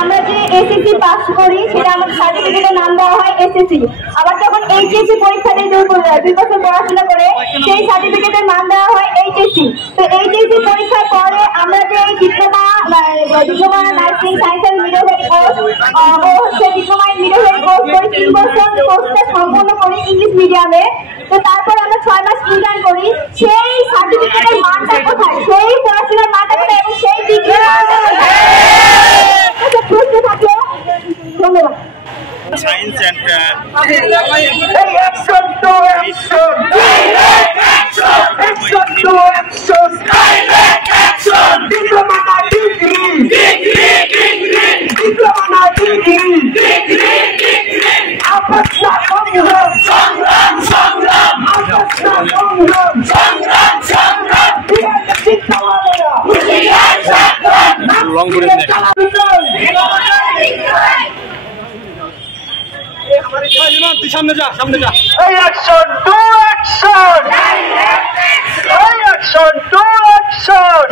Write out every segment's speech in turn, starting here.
আমরা যে SSC pass করি সেটা আমাদের সার্টিফিকেটে নাম দেওয়া হয় এসএসসি। আবার যখন এইচএসসি পরীক্ষা দিয়ে 2 বছর পড়াশোনা করে সেই সার্টিফিকেটের নাম দেওয়া হয় এইচএসসি। তো এইচএসসি পরীক্ষার পরে আমরা যে diploma nursing science and midwifery course diploma in midwifery course করে 3 বছর কোর্সটা সম্পন্ন করি ইংলিশ মিডিয়ামে। তো তারপর আমরা 6 মাস ইন্টার্ন করি। সেই সার্টিফিকেটের মানটা কোথায়, সেই পড়াশোনার মানটা কোথায় এবং সেই ডিগ্রির মানটা কোথায়? Science and action to action, action to action, action. Diploma na degree, diploma na degree. Apat na সংগ্রাম, apat na সংগ্রাম. long bullet neck. সামনে যা action to action, action to action.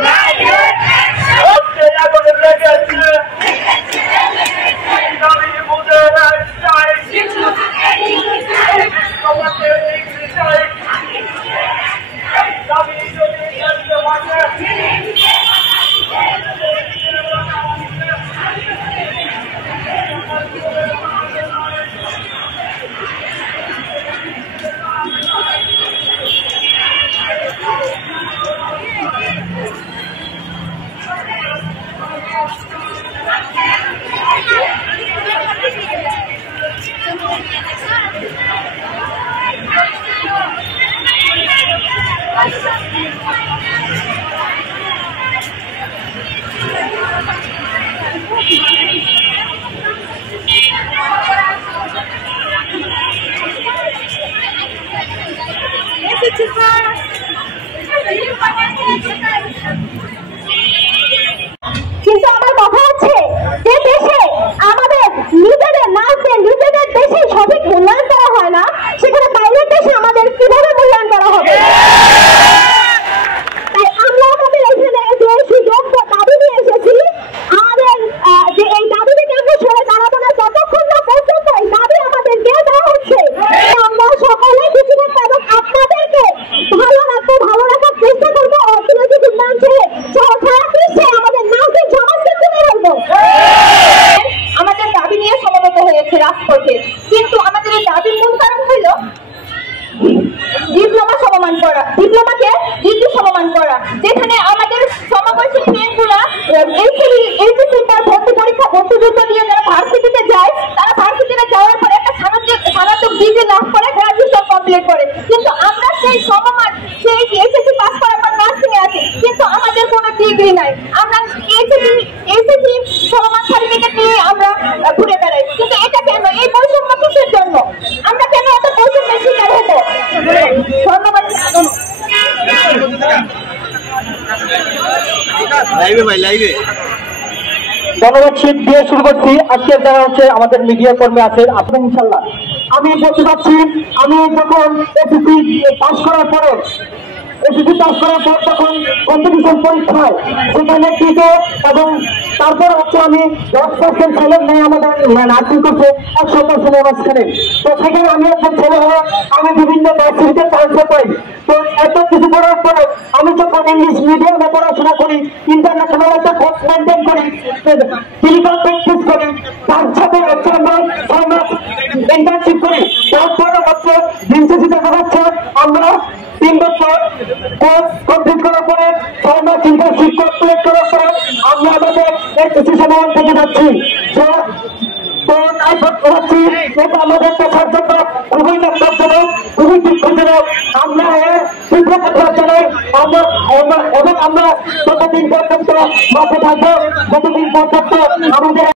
Okay, আগলে লেগেছে নবী মুদের আইসাই তোমাকে ইংলিশ চাই নবী যদি করতে পারে কিন্তু আমার কথা হচ্ছে যে দেশে আমাদের নিজেদের নাচের নিজেদের দেশে সঠিক মূল্যায়ন করা হয় না, সেখানে বাইরের দেশে আমাদের কিভাবে মূল্যায়ন করা হবে? তাই আমরা আমাদের এখানে যে সুযোগ দাবি নিয়ে এসেছি, আমাদের যে এই দাবি থেকে আমরা সরে দাঁড়াবো না যতক্ষণ না পর্যন্ত এই দাবি আমাদেরকে দেওয়া হচ্ছে। আমরা সকলে কিছু থাকবো এবং আপনাদেরকে ভালো রাখার চেষ্টা করবো। অর্থনৈতিক উন্নয়ন ছেড়ে সারা বিশ্বে আমাদের নাচের সমাজকে তুলে ধরবো। আমাদের দাবি নিয়ে সমবেত হয়েছে রাজপথে, কিন্তু আমাদের এই দাবির মূল কারণ হইল ডিপ্লোমা সমমান করা, ডিপ্লোমাকে ডিগ্রি সমমান করা। যেখানে আমাদের সমবয়সী মেয়েগুলা এইচএসসির পর ভর্তি যুদ্ধ দিয়ে যারা ভার্সিটিতে যায়, তারা ভার্সিটিতে যাওয়ার পর একটা স্নাতক ডিগ্রি লাভ করে গ্রাজুয়েশন কমপ্লিট করে। কিন্তু আমরা সেই সমমান সেই এইচএসসি পাস করার পর নার্সিং এ আছি, কিন্তু আমাদের কোনো ডিগ্রি নাই। আমরা এইচএসসি সমমান সার্টিফিকেট নিয়ে আমরা ঘুরে বেড়াই। কিন্তু এটা কেন? এই বৈষম্য কিসের জন্য? আমরা কেন এত বৈষম্যের শিকার হবো? ধন্যবাদ। ধন্যবাদ। শীত দিয়ে শুরু করছি। আজকে যারা হচ্ছে আমাদের মিডিয়া কর্মী আছেন, আপনার ইনশাল্লাহ আমি বলতে চাচ্ছি, আমি যখন এসএসসি পাস করার পর তখন কম্পিটিশন পরীক্ষা হয়, সেখানে টিকে এবং তারপর হচ্ছে আমি 10% ছেলে নেই আমাদের নার্সিং করছে 100% মাঝখানে। তো সেখানে আমি একটা ছেলে হয়ে আমি বিভিন্ন ভার্সিটিতে ট্রান্সফার পাই। তো এত কিছু করার পরে আমি যখন ইংলিশ মিডিয়ামে পড়াশোনা করি, ইন্টারন্যাশনাল একটা কোর্স মেনটেন করি, ক্লিনিক্যাল প্র্যাকটিস করি, তার সাথে হচ্ছে আমরা 6 মাস ইন্টার্নশিপ করি। তারপরে হচ্ছে দিনশেষে দেখা যাচ্ছে আমরা 3 বছর কোর্স কমপ্লিট করার পরে 6 মাস ইন্টার্নশিপ কমপ্লিট করার পরে আমরা আমাদের এসএসসি সমমান থেকে যাচ্ছি। তো তাই ভাবছি এটা আমাদের পেশার জন্য খুবই লজ্জাজনক, খুবই দুঃখজনক। আমরা তীব্র প্রতিবাদ জানাই এবং আমরা যতদিন পর্যন্ত মাঠে থাকবো, যতদিন পর্যন্ত আমাদের